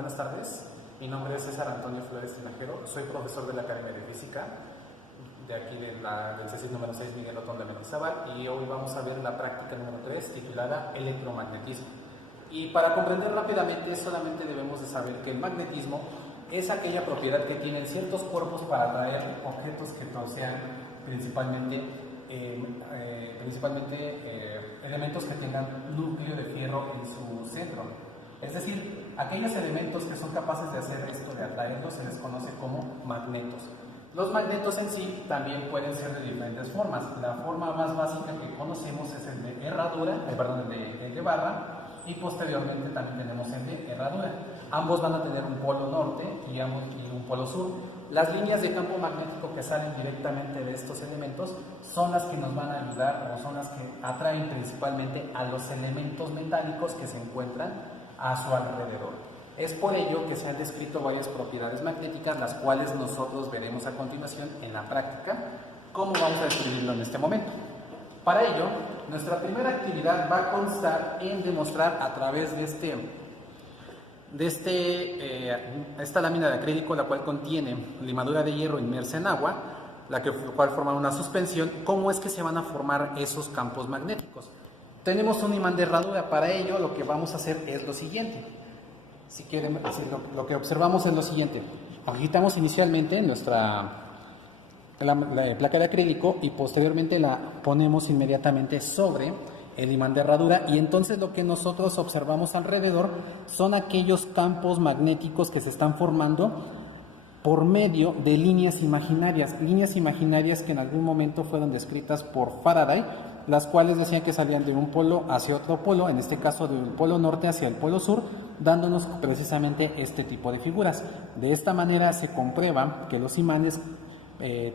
Buenas tardes, mi nombre es César Antonio Flores Tinajero, soy profesor de la Academia de Física de aquí del CECIT número 6 Miguel Otón de Mendizábal, y hoy vamos a ver la práctica número 3 titulada Electromagnetismo. Y para comprender rápidamente solamente debemos de saber que el magnetismo es aquella propiedad que tienen ciertos cuerpos para atraer objetos que sean principalmente elementos que tengan núcleo de fierro en su centro. Es decir, aquellos elementos que son capaces de hacer esto, de atraerlos, se les conoce como magnetos. Los magnetos en sí también pueden ser de diferentes formas. La forma más básica que conocemos es el de herradura, el de barra, y posteriormente también tenemos el de herradura. Ambos van a tener un polo norte y un polo sur. Las líneas de campo magnético que salen directamente de estos elementos son las que nos van a ayudar, o son las que atraen principalmente a los elementos metálicos que se encuentran a su alrededor. Es por ello que se han descrito varias propiedades magnéticas, las cuales nosotros veremos a continuación en la práctica, cómo vamos a describirlo en este momento. Para ello, nuestra primera actividad va a constar en demostrar a través de esta lámina de acrílico, la cual contiene limadura de hierro inmersa en agua, la cual forma una suspensión, cómo es que se van a formar esos campos magnéticos. Tenemos un imán de herradura. Para ello lo que vamos a hacer es lo siguiente. Si quieren, lo que observamos es lo siguiente. Agitamos inicialmente la placa de acrílico y posteriormente la ponemos inmediatamente sobre el imán de herradura, y entonces lo que nosotros observamos alrededor son aquellos campos magnéticos que se están formando por medio de líneas imaginarias que en algún momento fueron descritas por Faraday, las cuales decían que salían de un polo hacia otro polo, en este caso del polo norte hacia el polo sur, dándonos precisamente este tipo de figuras. De esta manera se comprueba que los imanes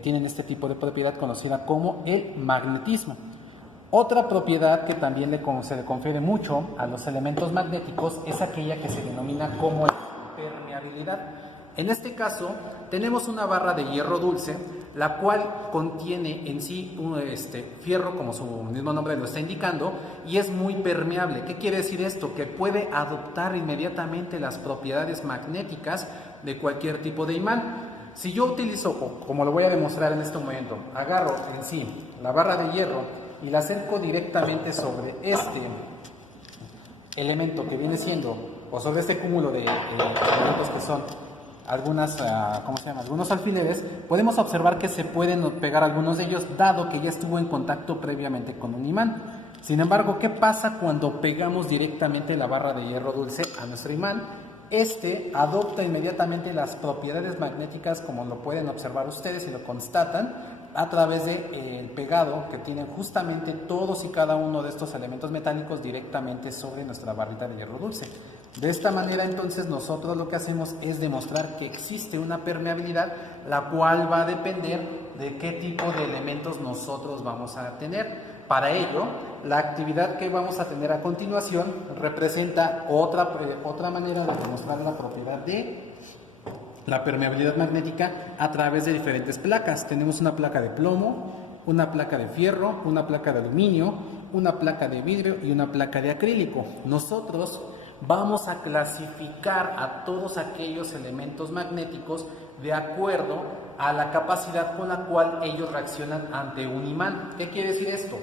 tienen este tipo de propiedad conocida como el magnetismo. Otra propiedad que también se le confiere mucho a los elementos magnéticos es aquella que se denomina como permeabilidad. En este caso tenemos una barra de hierro dulce, la cual contiene en sí un fierro, como su mismo nombre lo está indicando, y es muy permeable. ¿Qué quiere decir esto? Que puede adoptar inmediatamente las propiedades magnéticas de cualquier tipo de imán. Si yo utilizo, como lo voy a demostrar en este momento, agarro en sí la barra de hierro y la acerco directamente sobre este elemento que viene siendo, o sobre este cúmulo de elementos que son algunos alfileres, podemos observar que se pueden pegar algunos de ellos, dado que ya estuvo en contacto previamente con un imán. Sin embargo, ¿qué pasa cuando pegamos directamente la barra de hierro dulce a nuestro imán? Este adopta inmediatamente las propiedades magnéticas, como lo pueden observar ustedes y lo constatan, a través del pegado que tienen justamente todos y cada uno de estos elementos metálicos directamente sobre nuestra barrita de hierro dulce. De esta manera, entonces, nosotros lo que hacemos es demostrar que existe una permeabilidad, la cual va a depender de qué tipo de elementos nosotros vamos a tener. Para ello, la actividad que vamos a tener a continuación representa otra manera de demostrar la propiedad de la permeabilidad magnética a través de diferentes placas. Tenemos una placa de plomo, una placa de fierro, una placa de aluminio, una placa de vidrio y una placa de acrílico. Nosotros vamos a clasificar a todos aquellos elementos magnéticos de acuerdo a la capacidad con la cual ellos reaccionan ante un imán. ¿Qué quiere decir esto?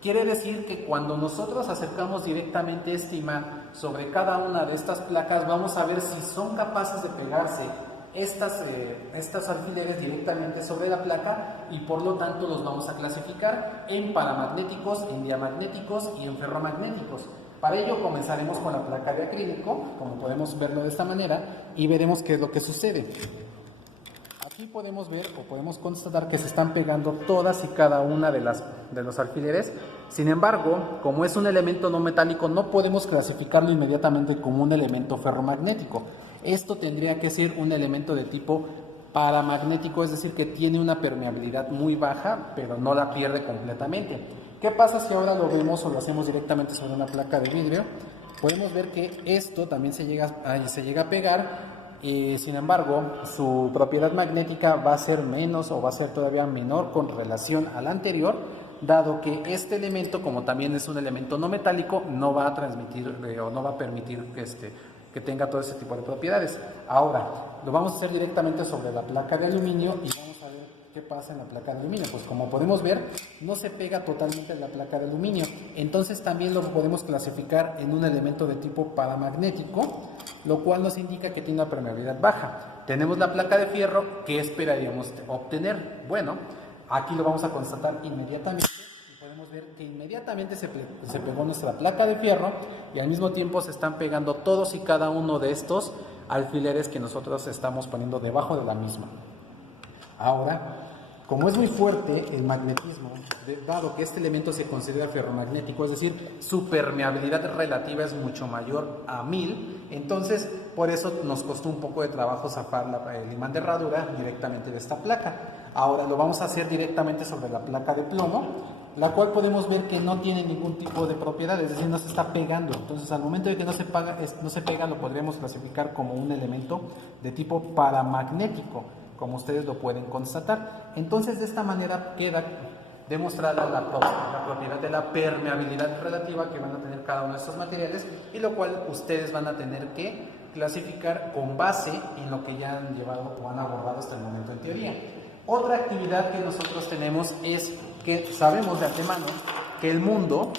Quiere decir que cuando nosotros acercamos directamente este imán sobre cada una de estas placas, vamos a ver si son capaces de pegarse estas alfileres directamente sobre la placa, y por lo tanto los vamos a clasificar en paramagnéticos, en diamagnéticos y en ferromagnéticos. Para ello comenzaremos con la placa de acrílico, como podemos verlo de esta manera, y veremos qué es lo que sucede. Aquí podemos ver o podemos constatar que se están pegando todas y cada una de los alfileres. Sin embargo, como es un elemento no metálico, no podemos clasificarlo inmediatamente como un elemento ferromagnético. Esto tendría que ser un elemento de tipo paramagnético, es decir, que tiene una permeabilidad muy baja, pero no la pierde completamente. ¿Qué pasa si ahora lo vemos o lo hacemos directamente sobre una placa de vidrio? Podemos ver que esto también se llega a pegar. Sin embargo, su propiedad magnética va a ser menos, o va a ser todavía menor con relación al anterior, dado que este elemento, como también es un elemento no metálico, no va a transmitir o no va a permitir que que tenga todo ese tipo de propiedades. Ahora, lo vamos a hacer directamente sobre la placa de aluminio y vamos a ver qué pasa en la placa de aluminio. Pues como podemos ver, no se pega totalmente a la placa de aluminio. Entonces también lo podemos clasificar en un elemento de tipo paramagnético, lo cual nos indica que tiene una permeabilidad baja. Tenemos la placa de fierro, ¿qué esperaríamos obtener? Bueno, aquí lo vamos a constatar inmediatamente. Podemos ver que inmediatamente se pegó nuestra placa de fierro y al mismo tiempo se están pegando todos y cada uno de estos alfileres que nosotros estamos poniendo debajo de la misma. Ahora, como es muy fuerte el magnetismo, dado que este elemento se considera ferromagnético, es decir, su permeabilidad relativa es mucho mayor a 1000, entonces por eso nos costó un poco de trabajo zafar el imán de herradura directamente de esta placa. Ahora lo vamos a hacer directamente sobre la placa de plomo, la cual podemos ver que no tiene ningún tipo de propiedad, es decir, no se está pegando. Entonces, al momento de que no se pega, lo podríamos clasificar como un elemento de tipo paramagnético, como ustedes lo pueden constatar. Entonces, de esta manera queda demostrada la propiedad de la permeabilidad relativa que van a tener cada uno de estos materiales, y lo cual ustedes van a tener que clasificar con base en lo que ya han llevado o han abordado hasta el momento en teoría. Otra actividad que nosotros tenemos es que sabemos de antemano que el mundo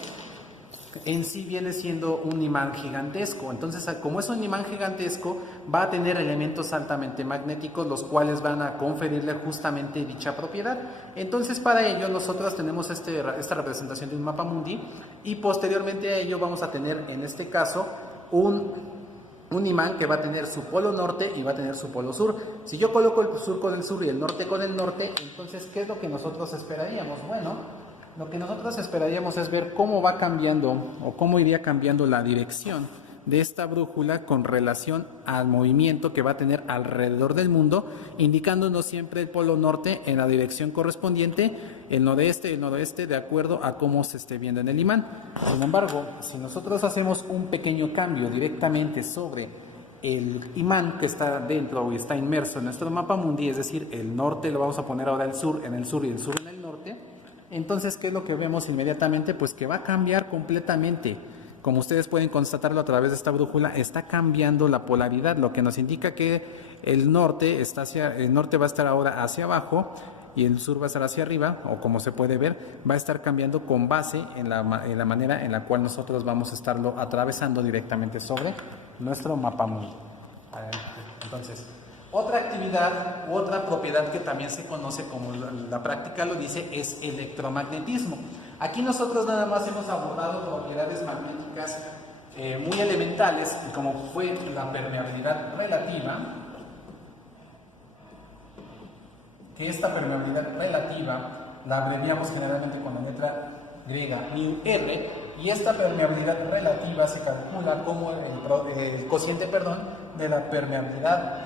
en sí viene siendo un imán gigantesco. Entonces, como es un imán gigantesco, va a tener elementos altamente magnéticos, los cuales van a conferirle justamente dicha propiedad. Entonces, para ello, nosotros tenemos esta representación de un mapa mundi, y posteriormente a ello vamos a tener, en este caso, un imán que va a tener su polo norte y va a tener su polo sur. Si yo coloco el sur con el sur y el norte con el norte, entonces, ¿qué es lo que nosotros esperaríamos? Bueno, lo que nosotros esperaríamos es ver cómo va cambiando o cómo iría cambiando la dirección de esta brújula con relación al movimiento que va a tener alrededor del mundo, indicándonos siempre el polo norte en la dirección correspondiente, el noroeste y el noroeste, de acuerdo a cómo se esté viendo en el imán. Sin embargo, si nosotros hacemos un pequeño cambio directamente sobre el imán que está dentro o está inmerso en nuestro mapa mundi, es decir, el norte lo vamos a poner ahora en el sur y el sur en el norte, entonces, ¿qué es lo que vemos inmediatamente? Pues que va a cambiar completamente. Como ustedes pueden constatarlo a través de esta brújula, está cambiando la polaridad, lo que nos indica que el norte va a estar ahora hacia abajo y el sur va a estar hacia arriba, o como se puede ver, va a estar cambiando con base en la manera en la cual nosotros vamos a estarlo atravesando directamente sobre nuestro mapa mundi. Entonces, otra actividad u otra propiedad que también se conoce, como la práctica lo dice, es electromagnetismo. Aquí nosotros nada más hemos abordado propiedades magnéticas muy elementales, como fue la permeabilidad relativa, que esta permeabilidad relativa la abreviamos generalmente con la letra griega μr, y esta permeabilidad relativa se calcula como el cociente de la permeabilidad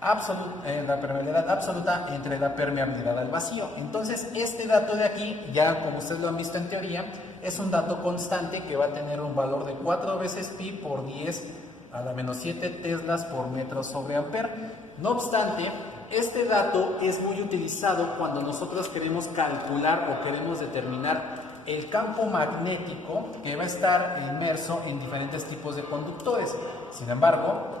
absoluta entre la permeabilidad al vacío. Entonces, este dato de aquí, ya como ustedes lo han visto en teoría, es un dato constante que va a tener un valor de 4 veces pi por 10 a la menos 7 teslas por metro sobre amper. No obstante, este dato es muy utilizado cuando nosotros queremos calcular o queremos determinar el campo magnético que va a estar inmerso en diferentes tipos de conductores. Sin embargo,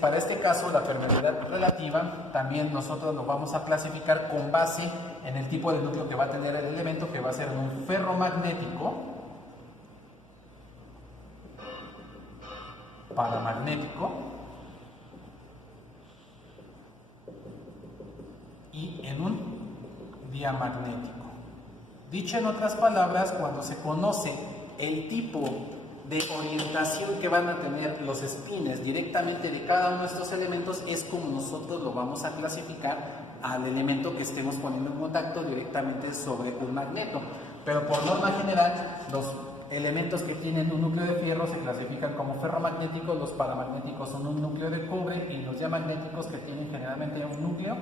para este caso, la permeabilidad relativa también nosotros lo vamos a clasificar con base en el tipo de núcleo que va a tener el elemento, que va a ser un ferromagnético, paramagnético y en un diamagnético. Dicho en otras palabras, cuando se conoce el tipo de orientación que van a tener los espines directamente de cada uno de estos elementos, es como nosotros lo vamos a clasificar al elemento que estemos poniendo en contacto directamente sobre un magneto. Pero por norma general, los elementos que tienen un núcleo de fierro se clasifican como ferromagnéticos, los paramagnéticos son un núcleo de cobre y los diamagnéticos que tienen generalmente un núcleo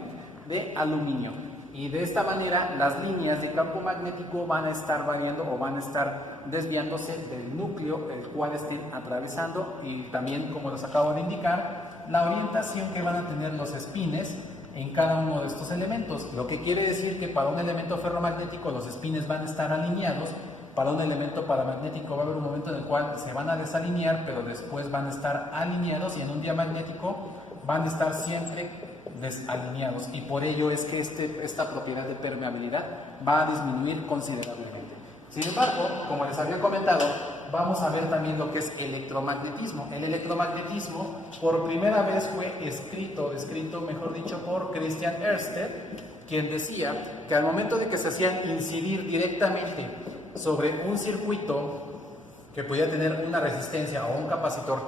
de aluminio. Y de esta manera las líneas de campo magnético van a estar variando o van a estar desviándose del núcleo el cual estén atravesando, y también, como les acabo de indicar, la orientación que van a tener los espines en cada uno de estos elementos. Lo que quiere decir que para un elemento ferromagnético los espines van a estar alineados para un elemento paramagnético va a haber un momento en el cual se van a desalinear, pero después van a estar alineados, y en un diamagnético van a estar siempre desalineados, y por ello es que esta propiedad de permeabilidad va a disminuir considerablemente. Sin embargo, como les había comentado, vamos a ver también lo que es electromagnetismo. El electromagnetismo por primera vez fue descrito, mejor dicho, por Christian Ørsted, quien decía que al momento de que se hacían incidir directamente sobre un circuito que podía tener una resistencia o un capacitor,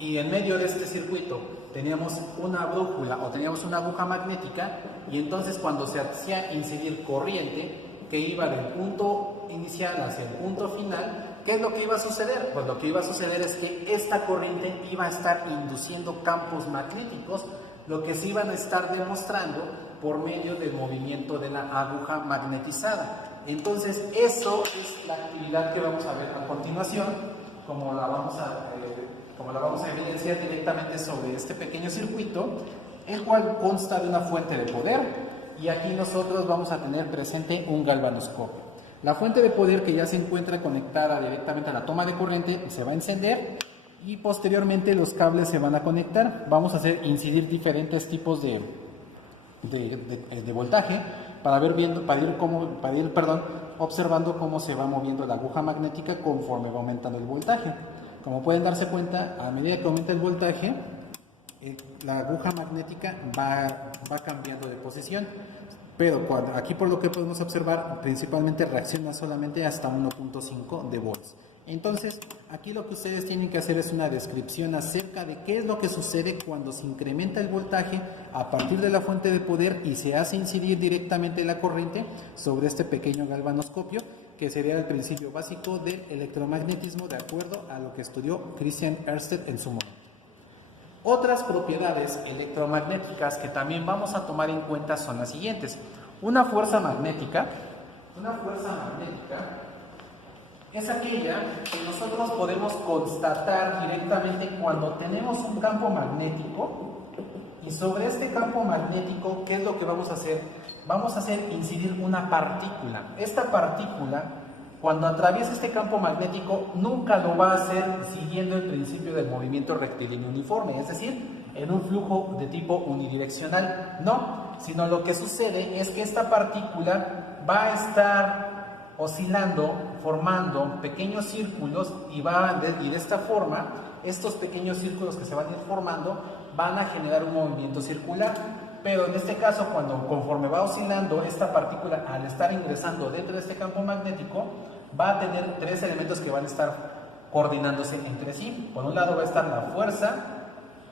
y en medio de este circuito teníamos una brújula o teníamos una aguja magnética, y entonces cuando se hacía incidir corriente que iba del punto inicial hacia el punto final, ¿qué es lo que iba a suceder? Pues lo que iba a suceder es que esta corriente iba a estar induciendo campos magnéticos, lo que se iban a estar demostrando por medio del movimiento de la aguja magnetizada. Entonces, eso es la actividad que vamos a ver a continuación, como la vamos a evidenciar directamente sobre este pequeño circuito, el cual consta de una fuente de poder, y aquí nosotros vamos a tener presente un galvanoscopio. La fuente de poder, que ya se encuentra conectada directamente a la toma de corriente, se va a encender, y posteriormente los cables se van a conectar. Vamos a hacer incidir diferentes tipos de voltaje para ir observando cómo se va moviendo la aguja magnética conforme va aumentando el voltaje. Como pueden darse cuenta, a medida que aumenta el voltaje, la aguja magnética va cambiando de posición, pero aquí, por lo que podemos observar, principalmente reacciona solamente hasta 1.5 de volts. Entonces, aquí lo que ustedes tienen que hacer es una descripción acerca de qué es lo que sucede cuando se incrementa el voltaje a partir de la fuente de poder y se hace incidir directamente la corriente sobre este pequeño galvanoscopio, que sería el principio básico del electromagnetismo, de acuerdo a lo que estudió Christian Ørsted en su momento. Otras propiedades electromagnéticas que también vamos a tomar en cuenta son las siguientes. Una fuerza magnética es aquella que nosotros podemos constatar directamente cuando tenemos un campo magnético, y sobre este campo magnético, ¿qué es lo que vamos a hacer? Vamos a hacer incidir una partícula. Esta partícula, cuando atraviesa este campo magnético, nunca lo va a hacer siguiendo el principio del movimiento rectilíneo uniforme, es decir, en un flujo de tipo unidireccional, no, sino lo que sucede es que esta partícula va a estar oscilando, formando pequeños círculos, y de esta forma, estos pequeños círculos que se van a ir formando van a generar un movimiento circular. Pero en este caso, conforme va oscilando esta partícula, al estar ingresando dentro de este campo magnético, va a tener tres elementos que van a estar coordinándose entre sí. Por un lado va a estar la fuerza,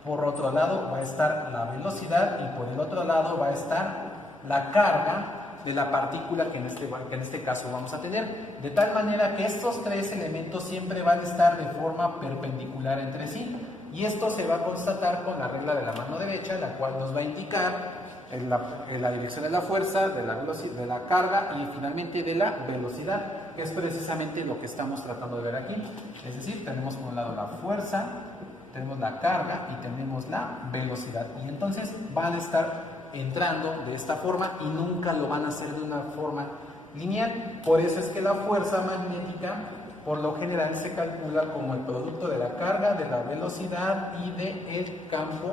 por otro lado va a estar la velocidad, y por el otro lado va a estar la carga de la partícula que en este caso vamos a tener, de tal manera que estos tres elementos siempre van a estar de forma perpendicular entre sí, y esto se va a constatar con la regla de la mano derecha, la cual nos va a indicar en la dirección de la fuerza, de la velocidad, de la carga y finalmente de la velocidad, que es precisamente lo que estamos tratando de ver aquí. Es decir, tenemos por un lado la fuerza, tenemos la carga y tenemos la velocidad, y entonces van a estar entrando de esta forma y nunca lo van a hacer de una forma lineal. Por eso es que la fuerza magnética por lo general se calcula como el producto de la carga, de la velocidad y del campo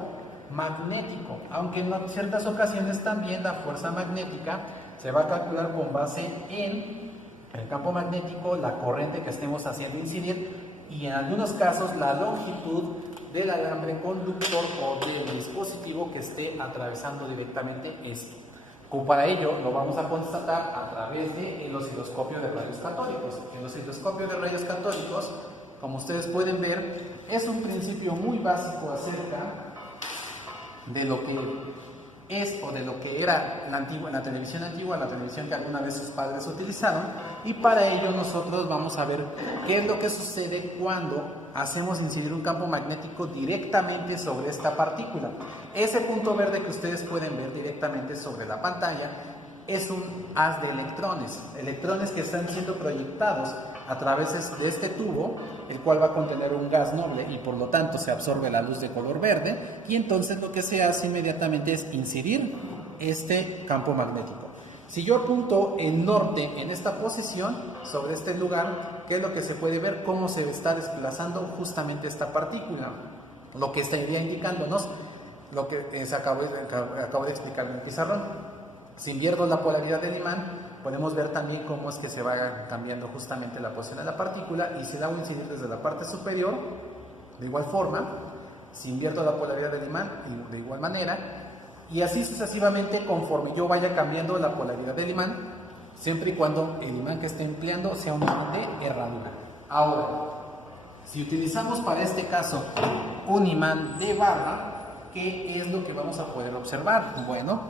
magnético, aunque en ciertas ocasiones también la fuerza magnética se va a calcular con base en el campo magnético, la corriente que estemos haciendo incidir, y en algunos casos la longitud del alambre conductor o del dispositivo que esté atravesando directamente esto. Como para ello lo vamos a constatar a través del osciloscopio de rayos catódicos. El osciloscopio de rayos catódicos, como ustedes pueden ver, es un principio muy básico acerca de lo que es o de lo que era la televisión antigua, la televisión que alguna vez sus padres utilizaron, y para ello nosotros vamos a ver qué es lo que sucede cuando hacemos incidir un campo magnético directamente sobre esta partícula. Ese punto verde que ustedes pueden ver directamente sobre la pantalla es un haz de electrones que están siendo proyectados a través de este tubo, el cual va a contener un gas noble y por lo tanto se absorbe la luz de color verde, y entonces lo que se hace inmediatamente es incidir este campo magnético. Si yo apunto en norte en esta posición, sobre este lugar, ¿qué es lo que se puede ver? Cómo se está desplazando justamente esta partícula, lo que estaría indicándonos lo que acabo de explicar en el pizarrón. Si invierto la polaridad del imán, podemos ver también cómo es que se va cambiando justamente la posición de la partícula, y si la hago incidir desde la parte superior, de igual forma, si invierto la polaridad del imán, de igual manera, y así sucesivamente conforme yo vaya cambiando la polaridad del imán, siempre y cuando el imán que esté empleando sea un imán de herradura. Ahora, si utilizamos para este caso un imán de barra, ¿qué es lo que vamos a poder observar? Bueno,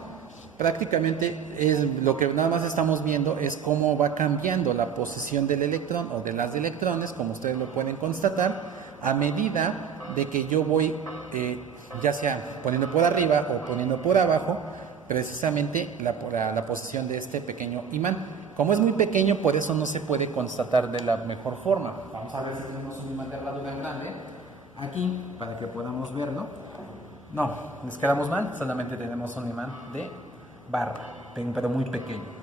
prácticamente es lo que nada más estamos viendo es cómo va cambiando la posición del electrón o de las electrones, como ustedes lo pueden constatar, a medida de que yo voy ya sea poniendo por arriba o poniendo por abajo precisamente la posición de este pequeño imán. Como es muy pequeño, por eso no se puede constatar de la mejor forma. Vamos a ver si tenemos un imán de herradura grande aquí para que podamos verlo. No, nos quedamos mal, solamente tenemos un imán de barra, pero muy pequeño.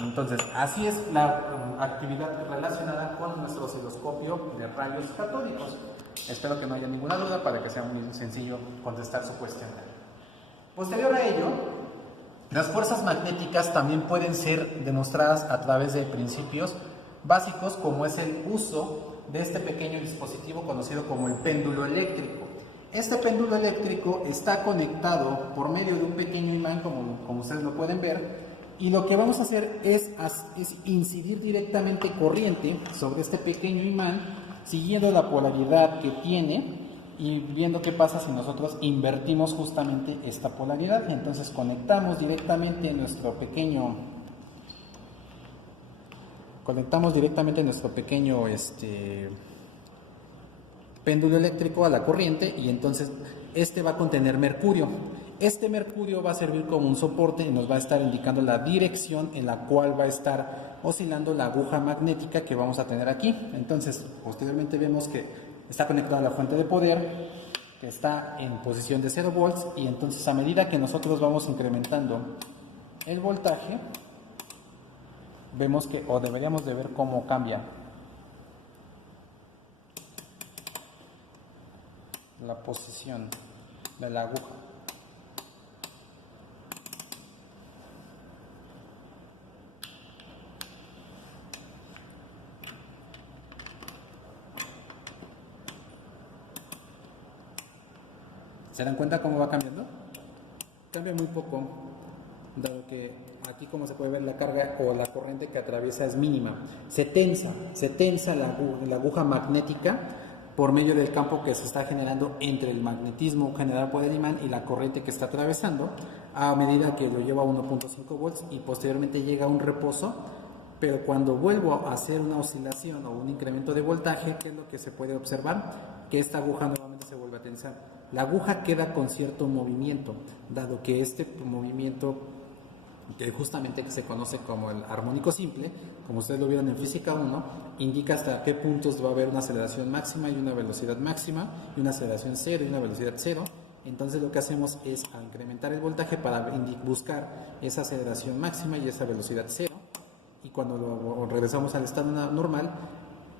Entonces, así es la actividad relacionada con nuestro osciloscopio de rayos catódicos. Espero que no haya ninguna duda para que sea muy sencillo contestar su cuestionario. Posterior a ello, las fuerzas magnéticas también pueden ser demostradas a través de principios básicos, como es el uso de este pequeño dispositivo conocido como el péndulo eléctrico. Este péndulo eléctrico está conectado por medio de un pequeño imán, como ustedes lo pueden ver, y lo que vamos a hacer es incidir directamente corriente sobre este pequeño imán, siguiendo la polaridad que tiene y viendo qué pasa si nosotros invertimos justamente esta polaridad. Entonces conectamos directamente nuestro pequeño péndulo eléctrico a la corriente, y entonces este va a contener mercurio. Este mercurio va a servir como un soporte y nos va a estar indicando la dirección en la cual va a estar oscilando la aguja magnética que vamos a tener aquí. Entonces, posteriormente vemos que está conectada a la fuente de poder, que está en posición de 0 volts, y entonces a medida que nosotros vamos incrementando el voltaje, vemos que, o deberíamos de ver cómo cambia la posición de la aguja. ¿Se dan cuenta cómo va cambiando? Cambia muy poco, dado que aquí, como se puede ver, la carga o la corriente que atraviesa es mínima. Se tensa la aguja magnética por medio del campo que se está generando entre el magnetismo generado por el imán y la corriente que está atravesando, a medida que lo lleva a 1.5 volts y posteriormente llega a un reposo. Pero cuando vuelvo a hacer una oscilación o un incremento de voltaje, ¿qué es lo que se puede observar? Que esta aguja nuevamente se vuelve a tensar. La aguja queda con cierto movimiento, dado que este movimiento, que justamente se conoce como el armónico simple, como ustedes lo vieron en física 1, indica hasta qué puntos va a haber una aceleración máxima y una velocidad máxima, y una aceleración cero y una velocidad cero. Entonces lo que hacemos es incrementar el voltaje para buscar esa aceleración máxima y esa velocidad cero, y cuando regresamos al estado normal,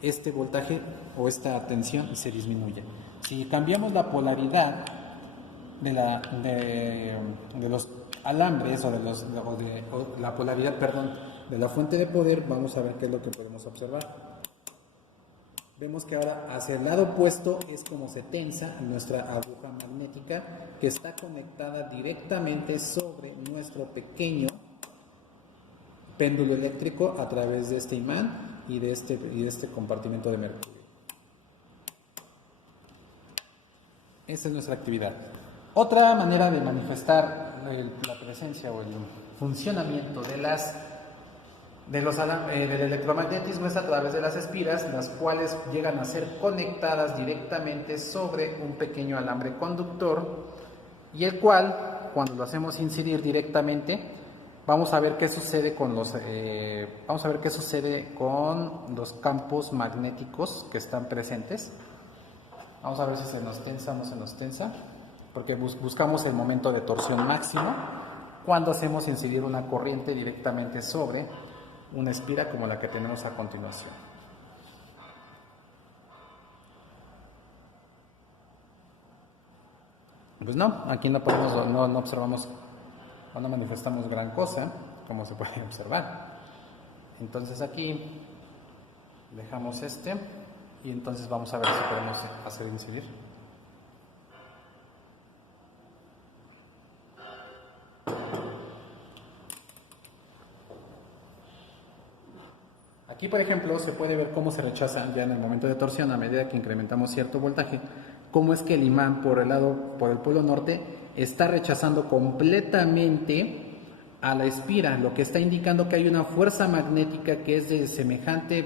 este voltaje o esta tensión se disminuye. Si cambiamos la polaridad de los alambres o la polaridad, de la fuente de poder, vamos a ver qué es lo que podemos observar. Vemos que ahora hacia el lado opuesto es como se tensa nuestra aguja magnética, que está conectada directamente sobre nuestro pequeño péndulo eléctrico a través de este imán y de este compartimento de mercurio. Esa es nuestra actividad. Otra manera de manifestar la presencia o el funcionamiento del electromagnetismo es a través de las espiras, las cuales llegan a ser conectadas directamente sobre un pequeño alambre conductor, y el cual, cuando lo hacemos incidir directamente, vamos a ver qué sucede con los campos magnéticos que están presentes. Vamos a ver si se nos tensa o no se nos tensa, porque buscamos el momento de torsión máximo. cuando hacemos incidir una corriente directamente sobre una espira como la que tenemos a continuación. Pues no, aquí no podemos, no observamos o no manifestamos gran cosa, como se puede observar. Entonces aquí dejamos este y entonces vamos a ver si podemos hacer incidir. Aquí, por ejemplo, se puede ver cómo se rechaza ya en el momento de torsión a medida que incrementamos cierto voltaje, cómo es que el imán por el polo norte está rechazando completamente a la espira, lo que está indicando que hay una fuerza magnética que es de semejante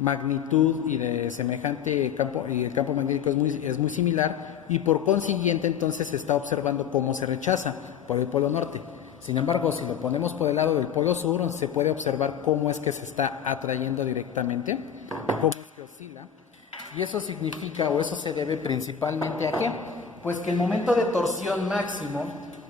magnitud y de semejante campo, y el campo magnético es muy similar, y por consiguiente entonces se está observando cómo se rechaza por el polo norte. Sin embargo, si lo ponemos por el lado del polo sur, se puede observar cómo es que se está atrayendo directamente, cómo es que oscila, y eso significa, o eso se debe principalmente ¿a qué? Pues que el momento de torsión máximo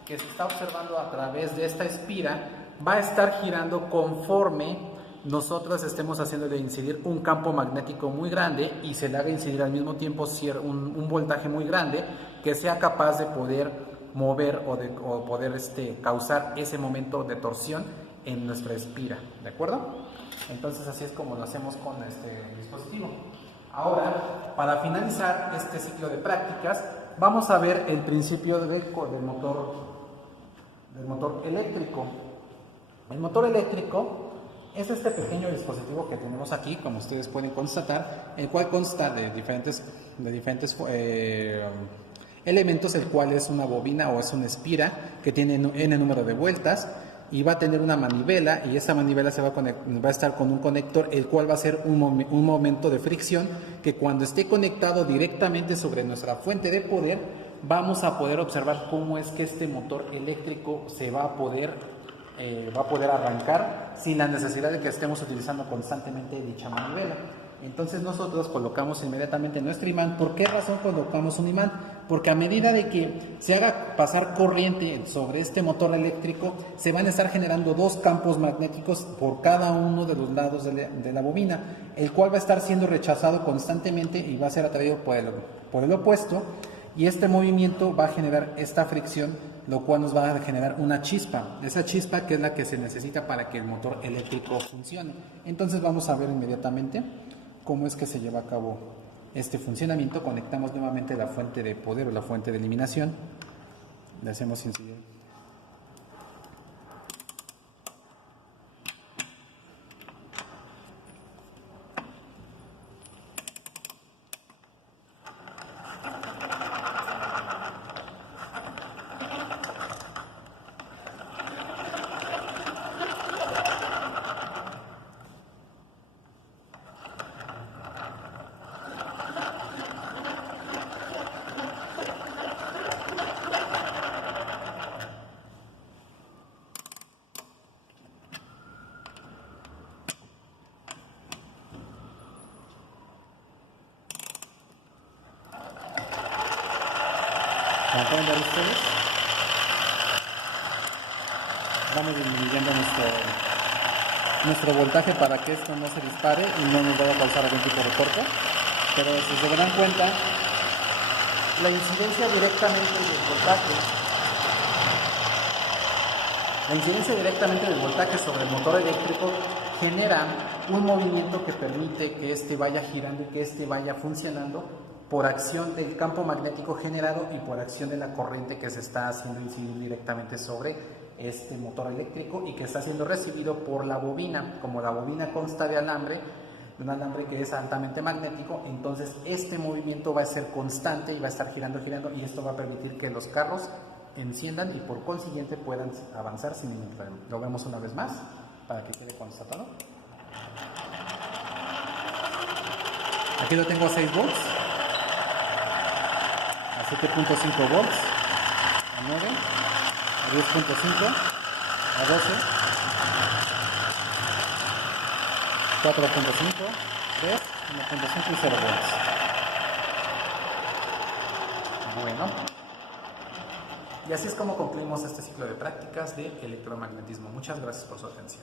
que se está observando a través de esta espira va a estar girando conforme nosotros estemos haciéndole incidir un campo magnético muy grande y se le haga incidir al mismo tiempo un voltaje muy grande que sea capaz de poder mover o poder causar ese momento de torsión en nuestra espira, ¿de acuerdo? Entonces así es como lo hacemos con este dispositivo. Ahora, para finalizar este ciclo de prácticas, vamos a ver el principio del motor eléctrico. El motor eléctrico es este pequeño dispositivo que tenemos aquí, como ustedes pueden constatar, el cual consta de diferentes elementos, el cual es una bobina o es una espira que tiene n número de vueltas y va a tener una manivela, y esa manivela va a estar con un conector, el cual va a ser un momento de fricción que cuando esté conectado directamente sobre nuestra fuente de poder, vamos a poder observar cómo es que este motor eléctrico se va a poder arrancar sin la necesidad de que estemos utilizando constantemente dicha manivela. Entonces nosotros colocamos inmediatamente nuestro imán. ¿Por qué razón colocamos un imán? Porque a medida de que se haga pasar corriente sobre este motor eléctrico, se van a estar generando dos campos magnéticos por cada uno de los lados de la bobina, el cual va a estar siendo rechazado constantemente y va a ser atraído por el opuesto, y este movimiento va a generar esta fricción, lo cual nos va a generar una chispa, esa chispa que es la que se necesita para que el motor eléctrico funcione. Entonces vamos a ver inmediatamente cómo es que se lleva a cabo este funcionamiento. Conectamos nuevamente la fuente de poder o la fuente de eliminación, le hacemos incidir. Como pueden ver ustedes, vamos disminuyendo nuestro voltaje para que esto no se dispare y no nos vaya a causar algún tipo de corte. Pero si se dan cuenta, la incidencia directamente del voltaje sobre el motor eléctrico genera un movimiento que permite que éste vaya girando y que éste vaya funcionando por acción del campo magnético generado y por acción de la corriente que se está haciendo incidir directamente sobre este motor eléctrico y que está siendo recibido por la bobina. Como la bobina consta de un alambre que es altamente magnético, entonces este movimiento va a ser constante y va a estar girando y esto va a permitir que los carros enciendan y por consiguiente puedan avanzar sin ningún problema. Lo vemos una vez más para que quede constatado. Aquí lo tengo a 6 volts, a 7.5 volts, a 9, a 10.5, a 12, 4.5, 3, 1.5 y 0 volts. Bueno, Y así es como concluimos este ciclo de prácticas de electromagnetismo. Muchas gracias por su atención.